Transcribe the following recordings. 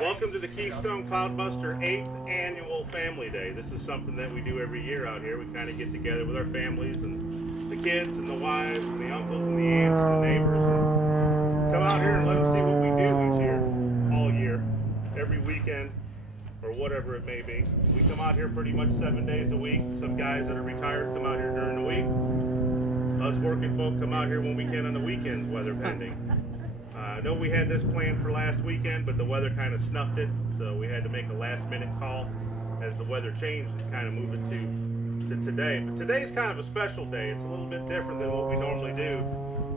Welcome to the Keystone Cloudbuster 8th Annual Family Day. This is something that we do every year out here. We kind of get together with our families and the kids and the wives and the uncles and the aunts and the neighbors and come out here and let them see what we do each year, all year, every weekend, or whatever it may be. We come out here pretty much 7 days a week. Some guys that are retired come out here during the week. Us working folk come out here when we can on the weekends, weather pending. I know we had this planned for last weekend, but the weather kind of snuffed it, so we had to make a last-minute call as the weather changed and kind of move it to today. But today's kind of a special day. It's a little bit different than what we normally do.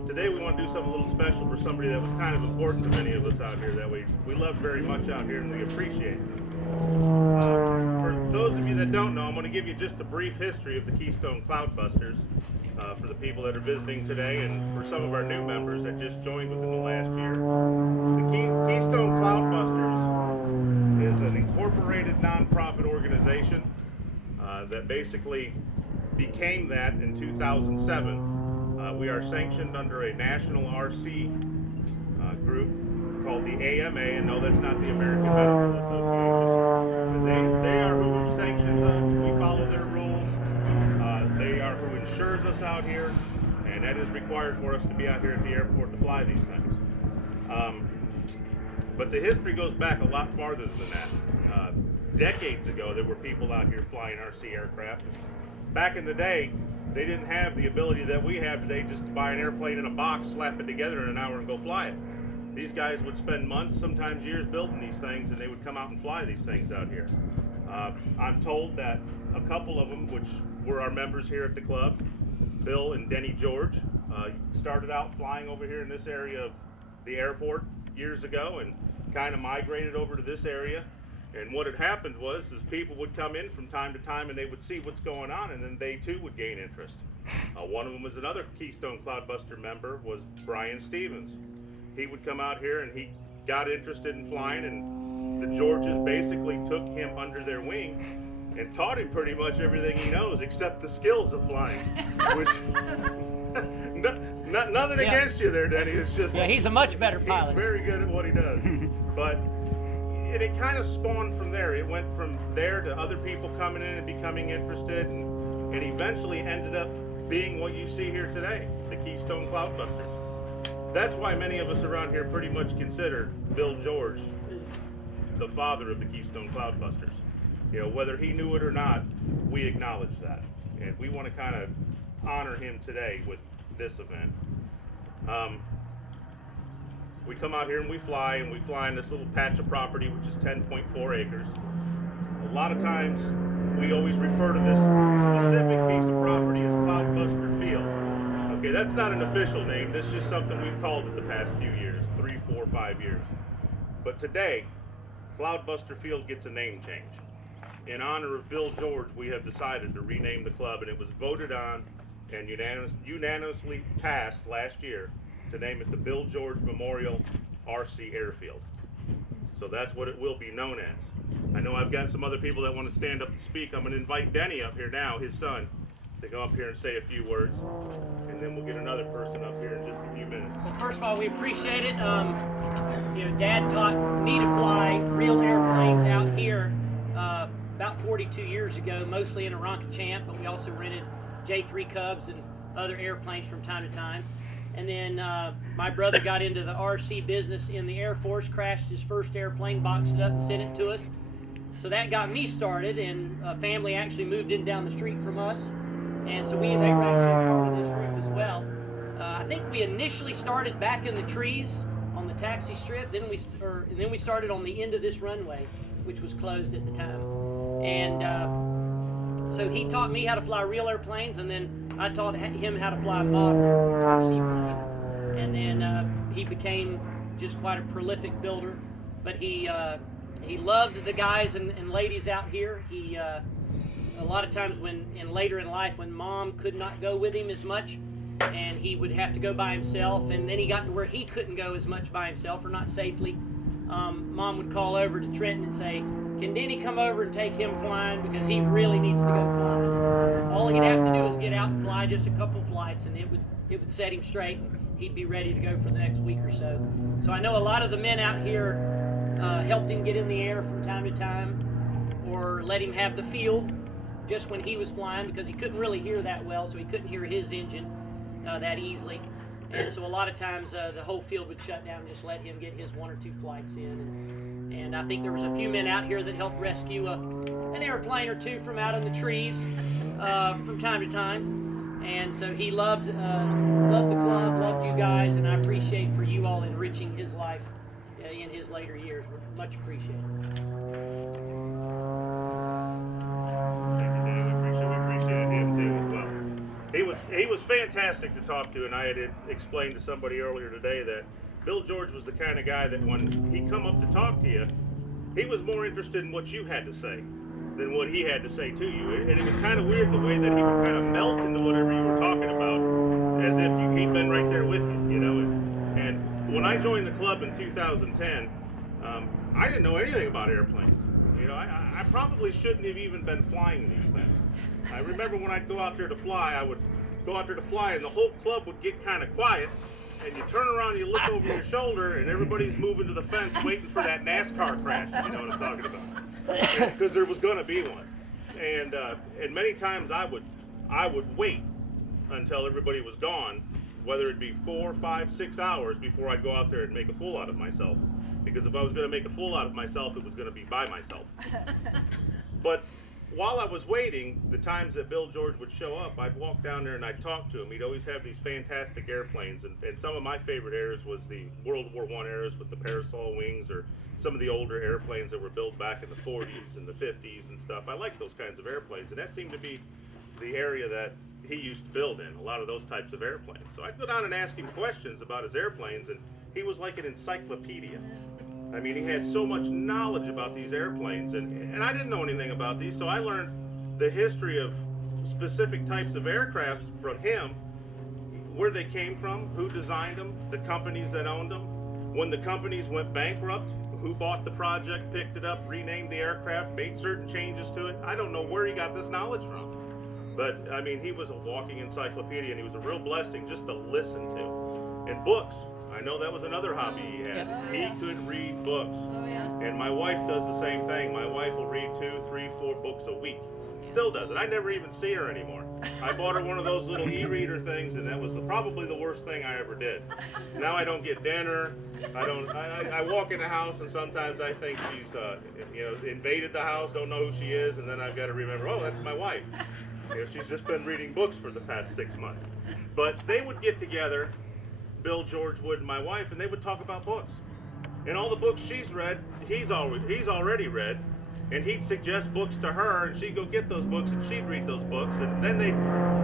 Today we want to do something a little special for somebody that was kind of important to many of us out here that we love very much out here and we appreciate. For those of you that don't know, I'm going to give you just a brief history of the Keystone Cloudbusters. For the people that are visiting today and for some of our new members that just joined within the last year. The Keystone Cloudbusters is an incorporated nonprofit organization that basically became that in 2007. We are sanctioned under a national RC group called the AMA, and no, that's not the American Medical Association. They are who sanctions us. We follow their rules. They are who insures us out here, and that is required for us to be out here at the airport to fly these things. But the history goes back a lot farther than that. Decades ago, there were people out here flying RC aircraft. Back in the day, they didn't have the ability that we have today just to buy an airplane in a box, slap it together in an hour, and go fly it. These guys would spend months, sometimes years, building these things, and they would come out and fly these things out here. I'm told that a couple of them, which were our members here at the club, Bill and Denny George, started out flying over here in this area of the airport years ago and kind of migrated over to this area. And what had happened was people would come in from time to time and they would see what's going on, and then they too would gain interest. One of them was another Keystone Cloudbuster member, was Brian Stevens. He would come out here and he got interested in flying, and the Georges basically took him under their wing and taught him pretty much everything he knows except the skills of flying, which nothing against you there, Denny. It's just he's a much better pilot. He's very good at what he does. But it kind of spawned from there. It went from there to other people coming in and becoming interested, and eventually ended up being what you see here today, the Keystone Cloudbusters. That's why many of us around here pretty much consider Bill George the father of the Keystone Cloudbusters. You know, whether he knew it or not, we acknowledge that. And we want to kind of honor him today with this event. We come out here and we fly in this little patch of property, which is 10.4 acres. A lot of times, we always refer to this specific piece of property as Cloudbuster Field. Okay, that's not an official name. That's just something we've called it the past few years, 3, 4, 5 years. But today, Cloudbuster Field gets a name change. In honor of Bill George, we have decided to rename the club, and it was voted on and unanimously passed last year to name it the Bill George Memorial RC Airfield. So that's what it will be known as. I know I've got some other people that want to stand up and speak. I'm going to invite Denny up here now, his son, to come up here and say a few words, and then we'll get another person up here in just a few minutes. Well, first of all, we appreciate it. Dad taught me to fly real airplanes out here about 42 years ago, mostly in a Ronca Champ, but we also rented J3 Cubs and other airplanes from time to time. And then my brother got into the RC business in the Air Force, crashed his first airplane, boxed it up and sent it to us. So that got me started, and a family actually moved in down the street from us. And so they were actually part of this group as well. I think we initially started back in the trees on the taxi strip, then we started on the end of this runway, which was closed at the time. And so he taught me how to fly real airplanes, and then I taught him how to fly model RC planes. And then he became just quite a prolific builder. But he loved the guys and ladies out here. He a lot of times later in life when Mom could not go with him as much, and he would have to go by himself, and then he got to where he couldn't go as much by himself, or not safely, Mom would call over to Trenton and say, "Can Denny come over and take him flying, because he really needs to go flying?" All he'd have to do is get out and fly just a couple flights, and it would set him straight, and he'd be ready to go for the next week or so. So I know a lot of the men out here helped him get in the air from time to time, or let him have the field just when he was flying, because he couldn't really hear that well, so he couldn't hear his engine that easily. And so a lot of times the whole field would shut down and just let him get his 1 or 2 flights in. And I think there was a few men out here that helped rescue an airplane or 2 from out in the trees from time to time. And so he loved the club, loved you guys, and I appreciate for you all enriching his life in his later years. We're much appreciated. Thank you, Danny. We appreciated him too as well. He was fantastic to talk to, and I had explained to somebody earlier today that Bill George was the kind of guy that when he come up to talk to you, he was more interested in what you had to say than what he had to say to you. And it was kind of weird the way that he would kind of melt into whatever you were talking about, as if he'd been right there with you, you know. And when I joined the club in 2010, I didn't know anything about airplanes. You know, I probably shouldn't have even been flying these things. I remember when I'd go out there to fly, I would go out there to fly, and the whole club would get kind of quiet, and you turn around and you look over your shoulder, and everybody's moving to the fence waiting for that NASCAR crash, you know what I'm talking about. Because there was going to be one. And many times I would wait until everybody was gone, whether it be 4, 5, 6 hours before I'd go out there and make a fool out of myself. Because if I was going to make a fool out of myself, it was going to be by myself. But while I was waiting, the times that Bill George would show up, I'd walk down there and I'd talk to him. He'd always have these fantastic airplanes, and some of my favorite airs was the World War I airs with the parasol wings, or some of the older airplanes that were built back in the 40s and the 50s and stuff. I like those kinds of airplanes, and that seemed to be the area that he used to build in, a lot of those types of airplanes. So I'd go down and ask him questions about his airplanes, and he was like an encyclopedia. I mean, he had so much knowledge about these airplanes, and I didn't know anything about these, so I learned the history of specific types of aircraft from him, where they came from, who designed them, the companies that owned them. When the companies went bankrupt, who bought the project, picked it up, renamed the aircraft, made certain changes to it. I don't know where he got this knowledge from. But, I mean, he was a walking encyclopedia, and he was a real blessing just to listen to. And books. I know that was another hobby he had. He could read books. And my wife does the same thing. My wife will read 2, 3, 4 books a week. Still does it. I never even see her anymore. I bought her one of those little e-reader things, and that was probably the worst thing I ever did. Now I don't get dinner. I walk in the house, and sometimes I think she's invaded the house, don't know who she is, and then I've got to remember, oh, that's my wife. You know, she's just been reading books for the past 6 months. But they would get together, Bill George would and my wife, and they would talk about books. And all the books she's read, he's already read, and he'd suggest books to her, and she'd go get those books, and she'd read those books, and then they'd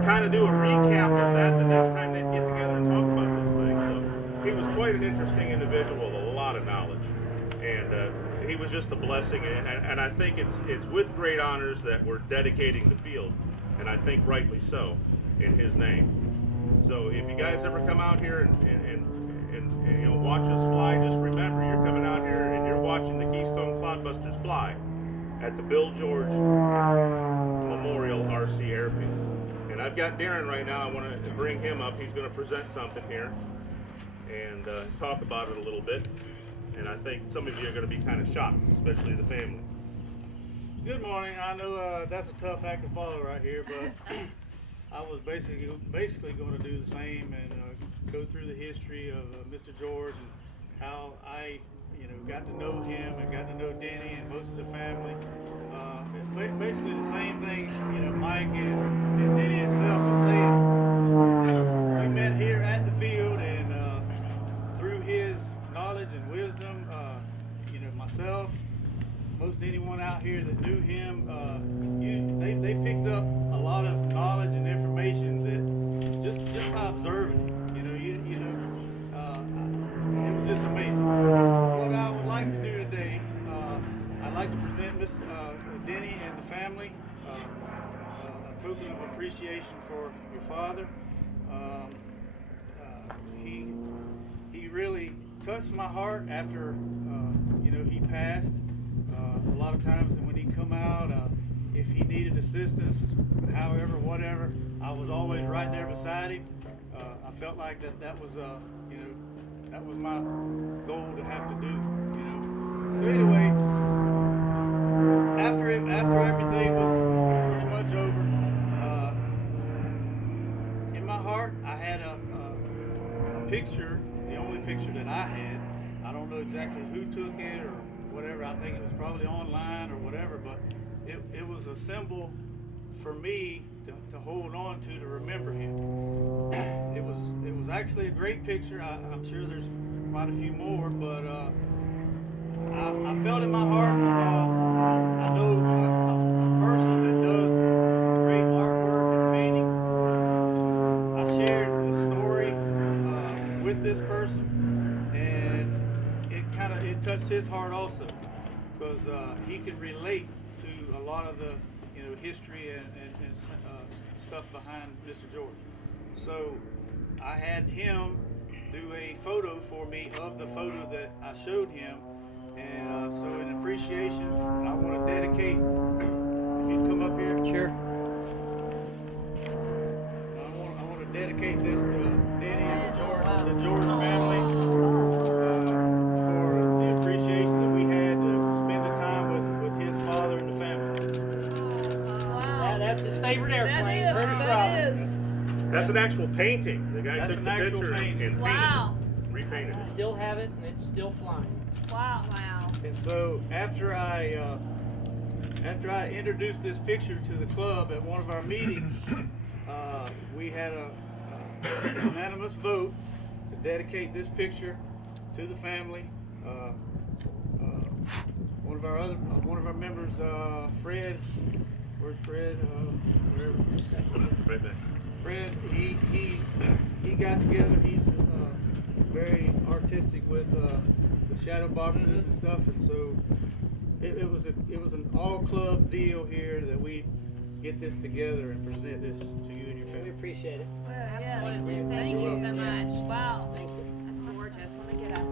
kind of do a recap of that the next time they'd get together and talk about those things. So he was quite an interesting individual with a lot of knowledge, and he was just a blessing. And I think it's with great honors that we're dedicating the field, and I think rightly so, in his name. So if you guys ever come out here and you know, watch us fly, just remember you're coming out here and you're watching the Keystone Cloudbusters fly at the Bill George Memorial RC Airfield. And I've got Darren right now. I want to bring him up. He's going to present something here and talk about it a little bit. And I think some of you are going to be kind of shocked, especially the family. Good morning. I know that's a tough act to follow right here, but I was basically going to do the same and go through the history of Mr. George and how I, got to know him and got to know Denny and most of the family. Basically the same thing, Mike and Denny himself was saying. We met here at the field, and through his knowledge and wisdom, myself, most anyone out here that knew him, they picked up a lot of knowledge and information that just by observing, it was just amazing. What I would like to do today, I'd like to present Mr. Denny and the family a token of appreciation for your father. He really touched my heart after he passed. A lot of times when he'd come out, if he needed assistance, however, whatever, I was always right there beside him. I felt like that was that was my goal to have to do, So anyway, after everything was pretty much over, in my heart I had a picture, the only picture that I had. I don't know exactly who took it or whatever. I think it was probably online or whatever, but it was a symbol for me to hold on to remember him. It was actually a great picture. I'm sure there's quite a few more, but I felt in my heart because I know a person that does some great artwork and painting. I shared the story with this person, and it touched his heart also, because he could relate to a lot of the history and stuff behind Mr. George. So I had him do a photo for me of the photo that I showed him, and so in appreciation, I want to dedicate. If you'd come up here. Sure. I want to dedicate this to Denny and the George family for the appreciation that we had to spend the time with his father and the family. Wow. That's his favorite airplane, That Curtis is. Robin. That's an actual painting. The guy That's took an the actual picture painting. and Wow. repainted it. Still have it, and it's still flying. Wow. Wow. And so after I introduced this picture to the club at one of our meetings, we had a unanimous vote to dedicate this picture to the family. One of our members, Fred. Where's Fred? Right back. Fred, he got together. He's very artistic with the shadow boxes and stuff, and so it was an all club deal here that we get this together and present this to you and your We family. appreciate it. Yes. Absolutely. Thank you so Yeah. much. Wow. Thank you. That's gorgeous. Let me get up.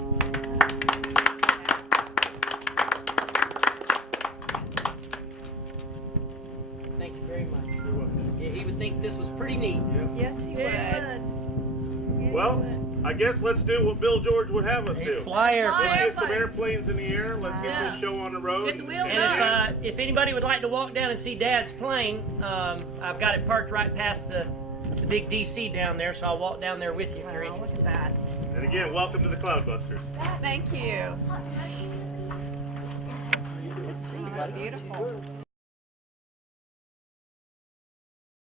Thank you very much. You're welcome. Yeah, he would think this was pretty neat. Yep. Yes, he would. Well, I guess let's do what Bill George would have us do. Fly airplane. Let's get some Airplanes. airplanes in the air. Let's get this show on the road. Get the wheels And if anybody would like to walk down and see Dad's plane, I've got it parked right past the big DC down there, so I'll walk down there with you if you're interested. Look at that. And again, welcome to the Cloudbusters. Thank you. Good to see you, buddy. Beautiful.